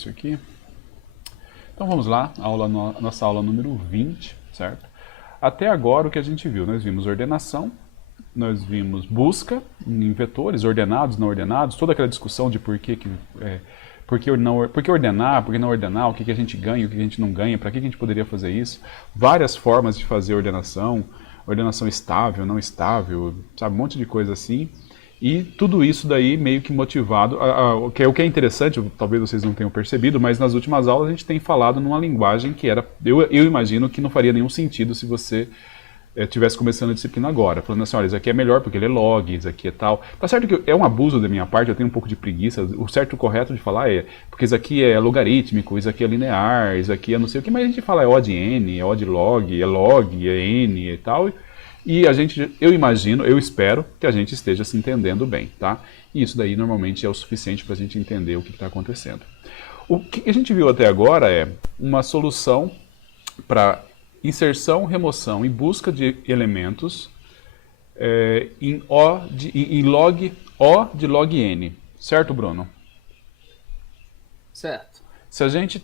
Isso aqui. Então vamos lá, nossa aula número 20, certo? Até agora o que a gente viu? Nós vimos ordenação, nós vimos busca em vetores, ordenados, não ordenados, toda aquela discussão de por que ordenar, por que não ordenar, o que a gente ganha, o que a gente não ganha, para que a gente poderia fazer isso. Várias formas de fazer ordenação estável, não estável, sabe, um monte de coisa assim. E tudo isso daí meio que motivado, o que é interessante, talvez vocês não tenham percebido, mas nas últimas aulas a gente tem falado numa linguagem que era, eu imagino que não faria nenhum sentido se você estivesse começando a disciplina agora, falando assim, olha, isso aqui é melhor porque ele é log, isso aqui é tal. Tá certo que é um abuso da minha parte, eu tenho um pouco de preguiça, o certo e o correto de falar é, porque isso aqui é logarítmico, isso aqui é linear, isso aqui é não sei o que, mas a gente fala é O de N, é O de log, é N e tal. E eu imagino, eu espero que a gente esteja se entendendo bem, tá? E isso daí normalmente é o suficiente para a gente entender o que está acontecendo. O que a gente viu até agora é uma solução para inserção, remoção e busca de elementos em log O de log N. Certo, Bruno? Certo. Se a gente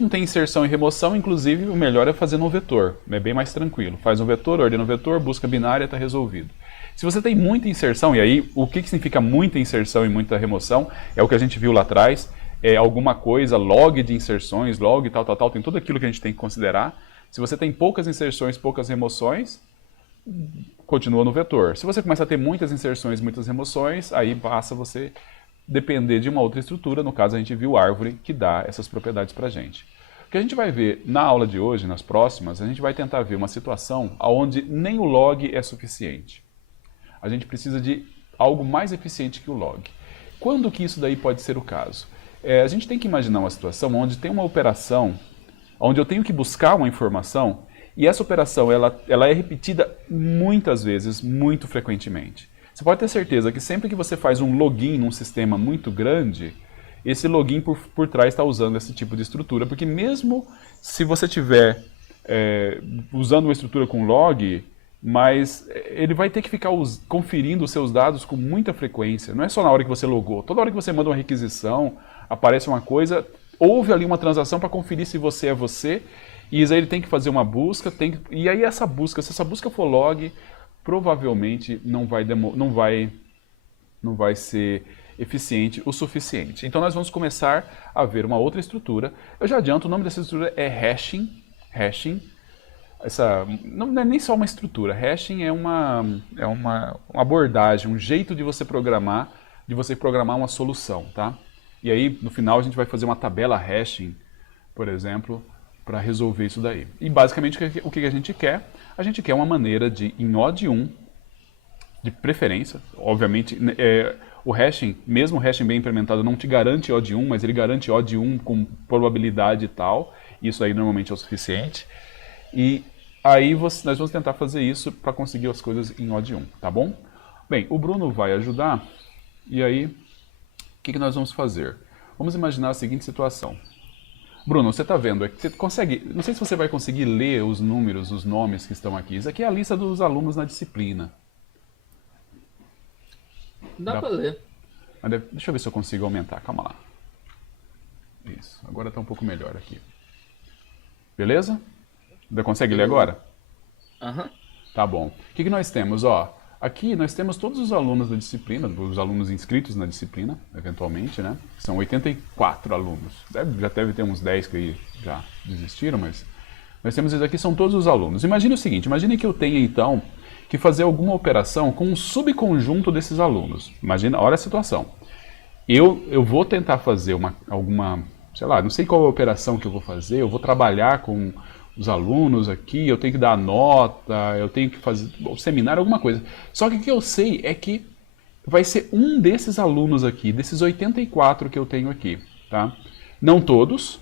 não tem inserção e remoção, inclusive, o melhor é fazer no vetor. É bem mais tranquilo. Faz um vetor, ordena o vetor, busca binária, está resolvido. Se você tem muita inserção, e aí o que significa muita inserção e muita remoção, é o que a gente viu lá atrás, é alguma coisa, log de inserções, log tal, tem tudo aquilo que a gente tem que considerar. Se você tem poucas inserções, poucas remoções, continua no vetor. Se você começa a ter muitas inserções, muitas remoções, aí passa você depender de uma outra estrutura, no caso a gente viu árvore que dá essas propriedades para a gente. O que a gente vai ver na aula de hoje, nas próximas, a gente vai tentar ver uma situação onde nem o log é suficiente. A gente precisa de algo mais eficiente que o log. Quando que isso daí pode ser o caso? A gente tem que imaginar uma situação onde tem uma operação, onde eu tenho que buscar uma informação, e essa operação ela é repetida muitas vezes, muito frequentemente. Você pode ter certeza que sempre que você faz um login num sistema muito grande, esse login por trás está usando esse tipo de estrutura, porque mesmo se você estiver usando uma estrutura com log, mas ele vai ter que ficar conferindo os seus dados com muita frequência. Não é só na hora que você logou. Toda hora que você manda uma requisição, aparece uma coisa, houve ali uma transação para conferir se você é você, e aí ele tem que fazer uma busca, e aí essa busca, se essa busca for log, provavelmente não vai ser eficiente o suficiente. Então nós vamos começar a ver uma outra estrutura. Eu já adianto, o nome dessa estrutura é hashing. Não é nem só uma estrutura. Hashing é uma abordagem, um jeito de você programar uma solução, tá? E aí no final a gente vai fazer uma tabela hashing, por exemplo, para resolver isso daí. E basicamente o que a gente quer? A gente quer uma maneira de, em O de 1, de preferência, obviamente, o hashing, mesmo o hashing bem implementado, não te garante O de 1, mas ele garante O de 1 com probabilidade e tal, isso aí normalmente é o suficiente. E aí nós vamos tentar fazer isso para conseguir as coisas em O de 1, tá bom? Bem, o Bruno vai ajudar, e aí, o que nós vamos fazer? Vamos imaginar a seguinte situação. Bruno, você está vendo, você consegue, não sei se você vai conseguir ler os números, os nomes que estão aqui. Isso aqui é a lista dos alunos na disciplina. Dá para ler. Deixa eu ver se eu consigo aumentar, calma lá. Isso, agora está um pouco melhor aqui. Beleza? Ainda consegue ler agora? Aham. Tá bom. O que nós temos? Ó, aqui nós temos todos os alunos da disciplina, os alunos inscritos na disciplina, eventualmente, né? São 84 alunos. Já deve ter uns 10 que já desistiram, mas nós temos esses aqui, são todos os alunos. Imagine o seguinte, imagine que eu tenha então que fazer alguma operação com um subconjunto desses alunos. Imagina, olha a situação. Eu vou tentar fazer alguma, sei lá, não sei qual é a operação que eu vou fazer, eu vou trabalhar com os alunos aqui, eu tenho que dar nota, eu tenho que fazer um seminário, alguma coisa. Só que o que eu sei é que vai ser um desses alunos aqui, desses 84 que eu tenho aqui, tá? Não todos,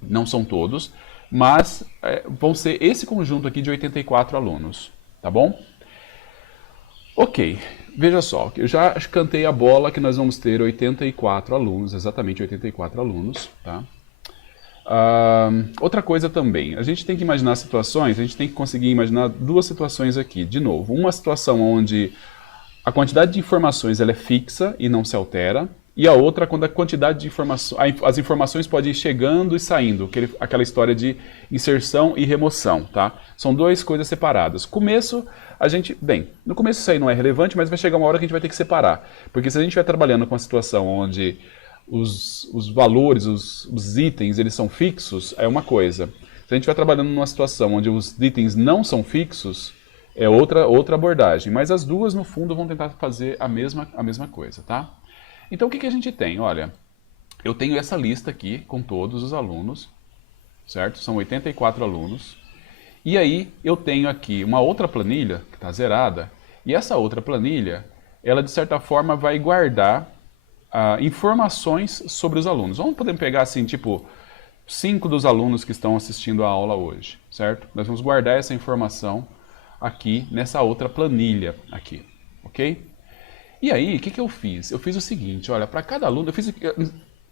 não são todos, mas vão ser esse conjunto aqui de 84 alunos, tá bom? Ok, veja só, eu já cantei a bola que nós vamos ter 84 alunos, exatamente 84 alunos, tá? Outra coisa também, a gente tem que imaginar situações, a gente tem que conseguir imaginar duas situações aqui. De novo, uma situação onde a quantidade de informações ela é fixa e não se altera, e a outra quando a quantidade de informações, as informações podem ir chegando e saindo, aquela história de inserção e remoção, tá? São duas coisas separadas. Começo, no começo isso aí não é relevante, mas vai chegar uma hora que a gente vai ter que separar, porque se a gente estiver trabalhando com uma situação onde os valores, os itens, eles são fixos, é uma coisa. Se a gente estiver trabalhando numa situação onde os itens não são fixos, é outra abordagem. Mas as duas, no fundo, vão tentar fazer a mesma coisa, tá? Então, o que a gente tem? Olha, eu tenho essa lista aqui com todos os alunos, certo? São 84 alunos. E aí, eu tenho aqui uma outra planilha, que está zerada, e essa outra planilha, ela, de certa forma, vai guardar informações sobre os alunos. Vamos poder pegar, assim, tipo, 5 dos alunos que estão assistindo a aula hoje, certo? Nós vamos guardar essa informação aqui nessa outra planilha aqui, ok? E aí, o que eu fiz? Eu fiz o seguinte, olha, para cada aluno,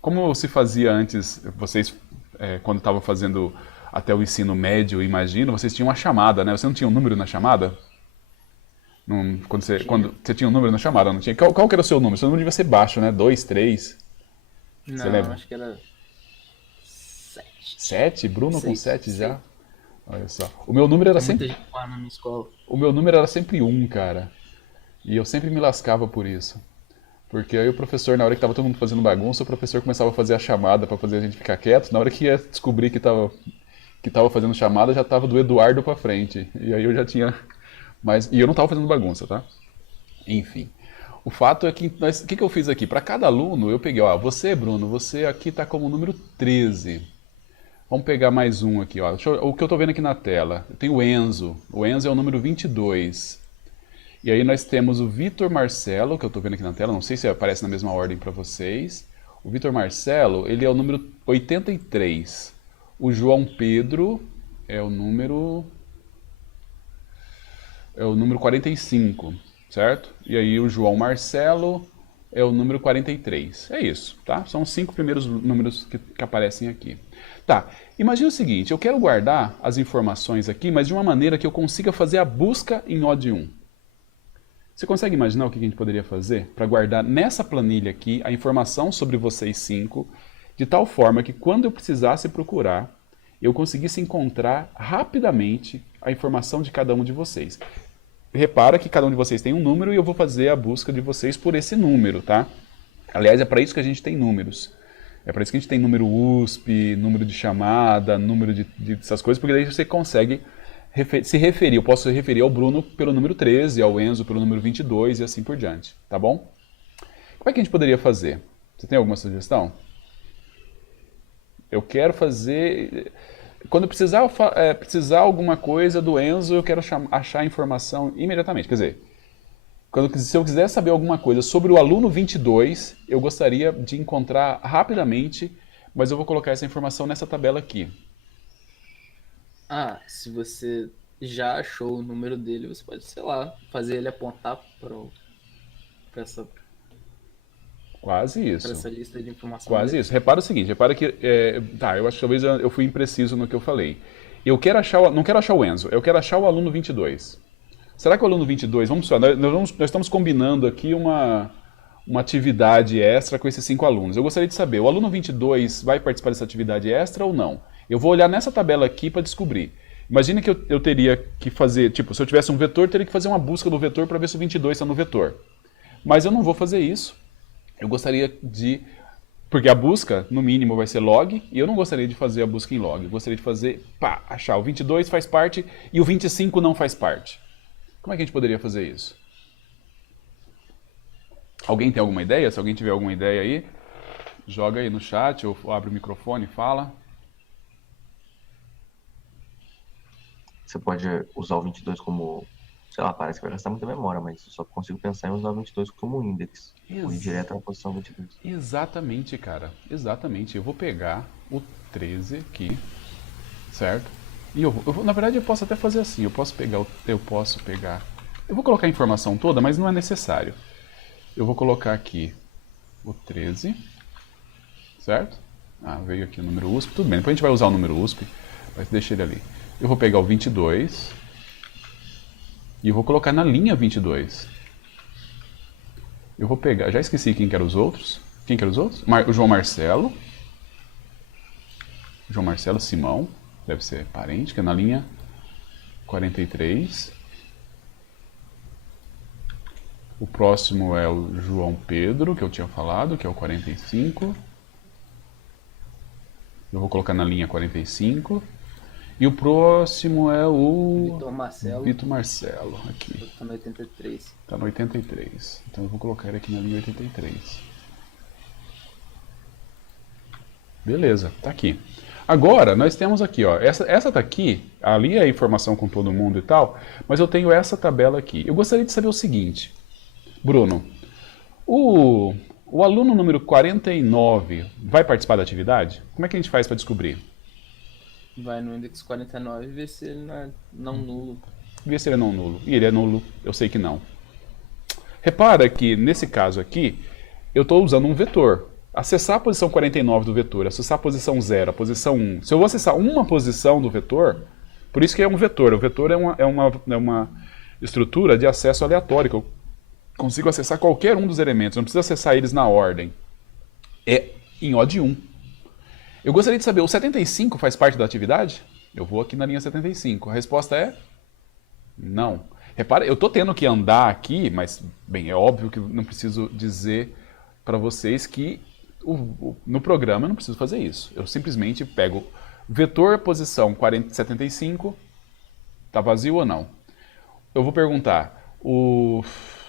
como se fazia antes, vocês, quando estavam fazendo até o ensino médio, imagino, vocês tinham uma chamada, né? Você não tinha um número na chamada? Quando você tinha um número na chamada, não tinha? Qual que era o seu número? Seu número devia ser baixo, né? 2, 3? Não, você lembra? acho que era 7. 7? Bruno com 7 6. já? Olha só. O meu número era Tem muita sempre... gente lá na minha escola. O meu número era sempre 1, cara. E eu sempre me lascava por isso. Porque aí o professor, na hora que estava todo mundo fazendo bagunça, o professor começava a fazer a chamada para fazer a gente ficar quieto. Na hora que ia descobrir que estava fazendo chamada, já estava do Eduardo para frente. E aí eu já tinha... E eu não estava fazendo bagunça, tá? Enfim. O fato é que... O que eu fiz aqui? Para cada aluno, eu peguei, ó, você, Bruno, você aqui está como número 13. Vamos pegar mais um aqui, ó. O que eu estou vendo aqui na tela. Tem o Enzo. O Enzo é o número 22. E aí nós temos o Vitor Marcelo, que eu estou vendo aqui na tela, não sei se aparece na mesma ordem para vocês. O Vitor Marcelo, ele é o número 83. O João Pedro é o número 45, certo? E aí o João Marcelo é o número 43. É isso, tá? São os 5 primeiros números que aparecem aqui. Tá, imagina o seguinte, eu quero guardar as informações aqui, mas de uma maneira que eu consiga fazer a busca em OD1. Você consegue imaginar o que a gente poderia fazer para guardar nessa planilha aqui a informação sobre vocês 5, de tal forma que quando eu precisasse procurar, eu conseguisse encontrar rapidamente a informação de cada um de vocês. Repara que cada um de vocês tem um número e eu vou fazer a busca de vocês por esse número, tá? Aliás, é para isso que a gente tem números. É para isso que a gente tem número USP, número de chamada, número dessas coisas, porque daí você consegue se referir. Eu posso referir ao Bruno pelo número 13, ao Enzo pelo número 22 e assim por diante, tá bom? Como é que a gente poderia fazer? Você tem alguma sugestão? Eu quero fazer... Quando eu precisar alguma coisa do Enzo, eu quero achar a informação imediatamente. Quer dizer, se eu quiser saber alguma coisa sobre o aluno 22, eu gostaria de encontrar rapidamente, mas eu vou colocar essa informação nessa tabela aqui. Ah, se você já achou o número dele, você pode, sei lá, fazer ele apontar para essa Quase isso. lista de informações. Quase isso. Repara o seguinte, repara que... eu acho que talvez eu fui impreciso no que eu falei. Eu quero não quero achar o Enzo, eu quero achar o aluno 22. Será que o aluno 22... Vamos só, nós estamos combinando aqui uma atividade extra com esses 5 alunos. Eu gostaria de saber, o aluno 22 vai participar dessa atividade extra ou não? Eu vou olhar nessa tabela aqui para descobrir. Imagina que eu teria que fazer, tipo, se eu tivesse um vetor, eu teria que fazer uma busca do vetor para ver se o 22 está no vetor. Mas eu não vou fazer isso. Eu gostaria de... Porque a busca, no mínimo, vai ser log, e eu não gostaria de fazer a busca em log. Eu gostaria de fazer, achar o 22 faz parte e o 25 não faz parte. Como é que a gente poderia fazer isso? Alguém tem alguma ideia? Se alguém tiver alguma ideia aí, joga aí no chat ou abre o microfone e fala. Você pode usar o 22 como, sei lá, parece que vai gastar muita memória, mas eu só consigo pensar em usar o 22 como index. Ir direto na posição 22. Exatamente, cara. Exatamente. Eu vou pegar o 13 aqui, certo? E na verdade eu posso até fazer assim, eu posso pegar, eu vou colocar a informação toda, mas não é necessário. Eu vou colocar aqui o 13, certo? Veio aqui o número USP, tudo bem, depois a gente vai usar o número USP, mas deixa ele ali. Eu vou pegar o 22 e eu vou colocar na linha 22. Eu vou pegar, já esqueci quem que eram os outros, Quem que era os outros? O João Marcelo. João Marcelo Simão, deve ser parente, que é na linha 43. O próximo é o João Pedro, que eu tinha falado, que é o 45. Eu vou colocar na linha 45. E o próximo é o Vitor Marcelo. Vitor Marcelo, aqui. Tá no 83. Tá no 83. Então eu vou colocar ele aqui na linha 83. Beleza, tá aqui. Agora, nós temos aqui, ó, essa tá aqui, ali é a informação com todo mundo e tal, mas eu tenho essa tabela aqui. Eu gostaria de saber o seguinte, Bruno, o aluno número 49 vai participar da atividade? Como é que a gente faz para descobrir? Vai no index 49 e vê se ele não é não nulo. Ver se ele é não nulo. E ele é nulo, eu sei que não. Repara que, nesse caso aqui, eu estou usando um vetor. Acessar a posição 49 do vetor, acessar a posição 0, a posição 1. Se eu vou acessar uma posição do vetor, por isso que é um vetor. O vetor é uma estrutura de acesso aleatório, que eu consigo acessar qualquer um dos elementos, não preciso acessar eles na ordem. É em O de 1. Eu gostaria de saber, o 75 faz parte da atividade? Eu vou aqui na linha 75. A resposta é não. Repara, eu estou tendo que andar aqui, mas, bem, é óbvio que não preciso dizer para vocês que no programa eu não preciso fazer isso. Eu simplesmente pego vetor posição 75, está vazio ou não? Eu vou perguntar,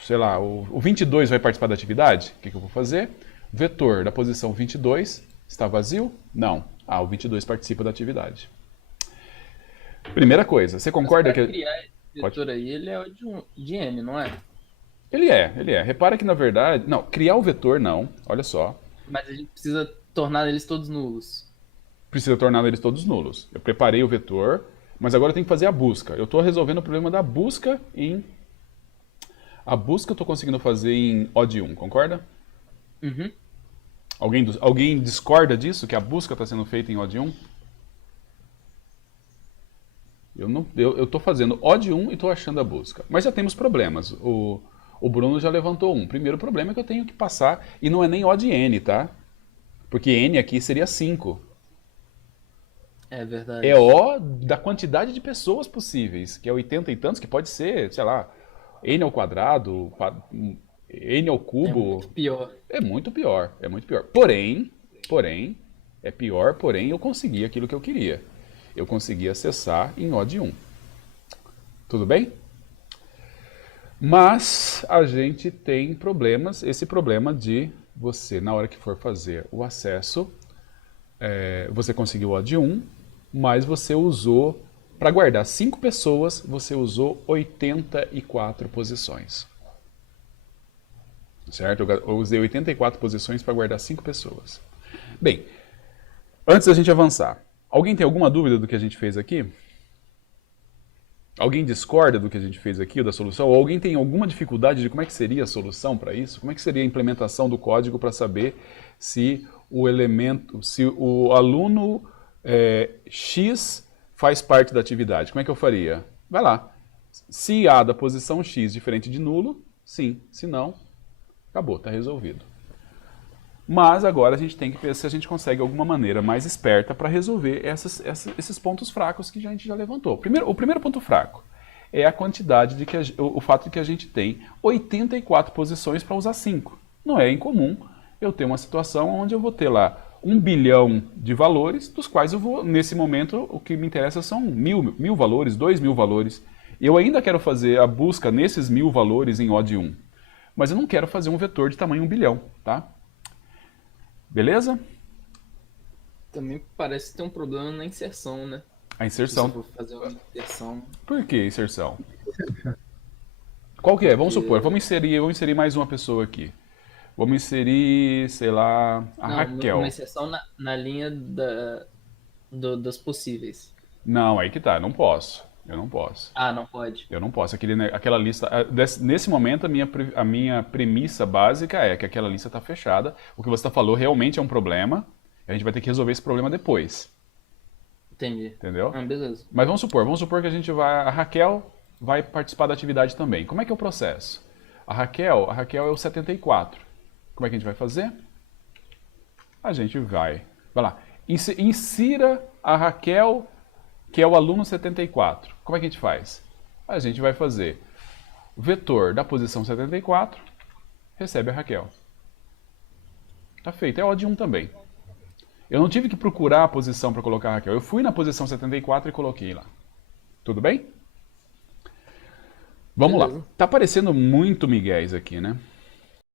sei lá, o 22 vai participar da atividade? O que eu vou fazer? Vetor da posição 22, está vazio? Não. Ah, o 22 participa da atividade. Primeira coisa, você concorda Mas pra que... criar esse vetor aí, ele é de N, não é? Ele é. Repara que, na verdade... Não, criar o vetor não, olha só. Mas a gente precisa tornar eles todos nulos. Precisa tornar eles todos nulos. Eu preparei o vetor, mas agora eu tenho que fazer a busca. Eu estou resolvendo o problema da busca em... A busca eu estou conseguindo fazer em O de 1, concorda? Uhum. Alguém discorda disso, que a busca está sendo feita em O de 1? Eu estou fazendo O de 1 e estou achando a busca. Mas já temos problemas. O Bruno já levantou um. Primeiro problema é que eu tenho que passar, e não é nem O de N, tá? Porque N aqui seria 5. É verdade. É O da quantidade de pessoas possíveis, que é 80 e tantos, que pode ser, sei lá, N ao quadrado, N ao É cubo. muito pior. É muito pior, é muito pior. Porém, é pior, porém eu consegui aquilo que eu queria. Eu consegui acessar em O de 1. Tudo bem? Mas a gente tem problemas, esse problema de você, na hora que for fazer o acesso, você conseguiu O de 1, mas você usou, para guardar 5 pessoas, você usou 84 posições. Certo? Eu usei 84 posições para guardar 5 pessoas. Bem, antes da gente avançar, alguém tem alguma dúvida do que a gente fez aqui? Alguém discorda do que a gente fez aqui, ou da solução? Ou alguém tem alguma dificuldade de como é que seria a solução para isso? Como é que seria a implementação do código para saber se o aluno X faz parte da atividade? Como é que eu faria? Vai lá. Se A da posição X diferente de nulo, sim. Se não, acabou, está resolvido. Mas agora a gente tem que ver se a gente consegue alguma maneira mais esperta para resolver esses pontos fracos que a gente já levantou. O primeiro ponto fraco é a quantidade o fato de que a gente tem 84 posições para usar 5. Não é incomum eu ter uma situação onde eu vou ter lá 1 bilhão de valores, dos quais eu vou, nesse momento, o que me interessa são 1.000 valores, 2.000 valores. Eu ainda quero fazer a busca nesses 1.000 valores em O de 1. Mas eu não quero fazer um vetor de tamanho 1 bilhão, tá? Beleza? Também parece ter um problema na inserção, né? A Se eu inserção. for fazer uma inserção. Por que inserção? Qual que é? Vamos Porque- supor, vamos inserir mais uma pessoa aqui. Vamos inserir, sei lá, a Não, Raquel. uma inserção na linha das possíveis. Não, aí que tá, eu não posso. Eu não posso. Ah, não pode. Eu não posso. Aquela lista. Nesse momento, a minha premissa básica é que aquela lista está fechada. O que você falou realmente é um problema. A gente vai ter que resolver esse problema depois. Entendi. Entendeu? Ah, beleza. Mas vamos supor que a Raquel vai participar da atividade também. Como é que é o processo? A Raquel é o 74. Como é que a gente vai fazer? A gente vai lá. Insira a Raquel, que é o aluno 74. Como é que a gente faz? A gente vai fazer o vetor da posição 74, recebe a Raquel. Tá feito. É odd 1 também. Eu não tive que procurar a posição para colocar a Raquel. Eu fui na posição 74 e coloquei lá. Tudo bem? Vamos lá. Beleza. Tá parecendo muito miguéis aqui, né?